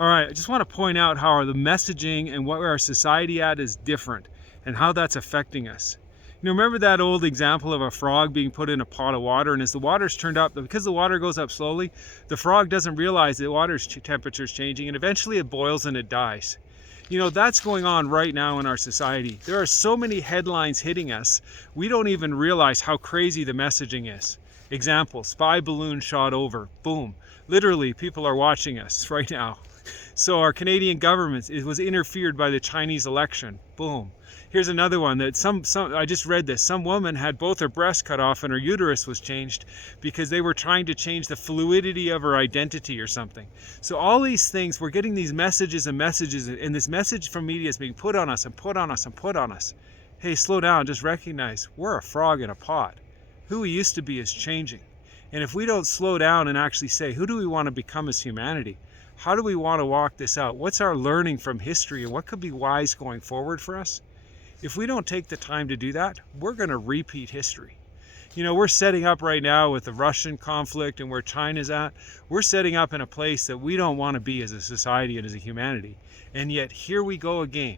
All right, I just want to point out how the messaging and what our society at is different and how that's affecting us. Remember that old example of a frog being put in a pot of water, and as the water's turned up, because the water goes up slowly, the frog doesn't realize the water's temperature is changing, and eventually it boils and it dies. That's going on right now in our society. There are so many headlines hitting us, we don't even realize how crazy the messaging is. Example, spy balloon shot over, boom. Literally, people are watching us right now. So our Canadian government, it was interfered by the Chinese election, boom. Here's another one that I just read this. Some woman had both her breasts cut off and her uterus was changed because they were trying to change the fluidity of her identity or something. So all these things, we're getting these messages, and this message from media is being put on us and put on us and put on us. Hey, slow down, just recognize we're a frog in a pot. Who we used to be is changing. And if we don't slow down and actually say, who do we want to become as humanity? How do we want to walk this out? What's our learning from history, and what could be wise going forward for us? If we don't take the time to do that, we're going to repeat history. We're setting up right now with the Russian conflict and where China's at. We're setting up in a place that we don't want to be as a society and as a humanity. And yet here we go again.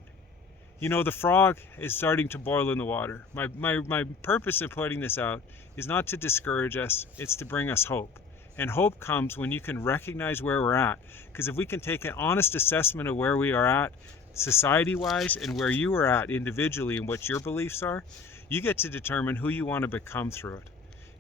The frog is starting to boil in the water. My purpose of putting this out is not to discourage us, it's to bring us hope. And hope comes when you can recognize where we're at. Because if we can take an honest assessment of where we are at, society-wise, and where you are at individually and what your beliefs are, you get to determine who you want to become through it.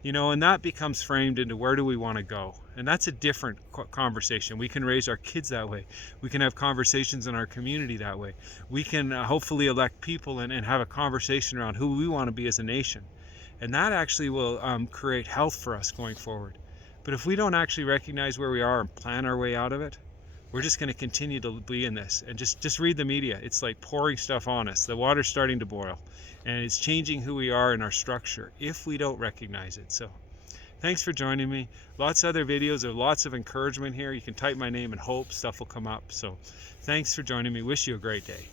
And that becomes framed into where do we want to go. And that's a different conversation. We can raise our kids that way. We can have conversations in our community that way. We can hopefully elect people and have a conversation around who we want to be as a nation. And that actually will create health for us going forward. But if we don't actually recognize where we are and plan our way out of it, we're just going to continue to be in this. And just read the media. It's like pouring stuff on us. The water's starting to boil. And it's changing who we are in our structure if we don't recognize it. So thanks for joining me. Lots of other videos. There's lots of encouragement here. You can type my name and hope stuff will come up. So thanks for joining me. Wish you a great day.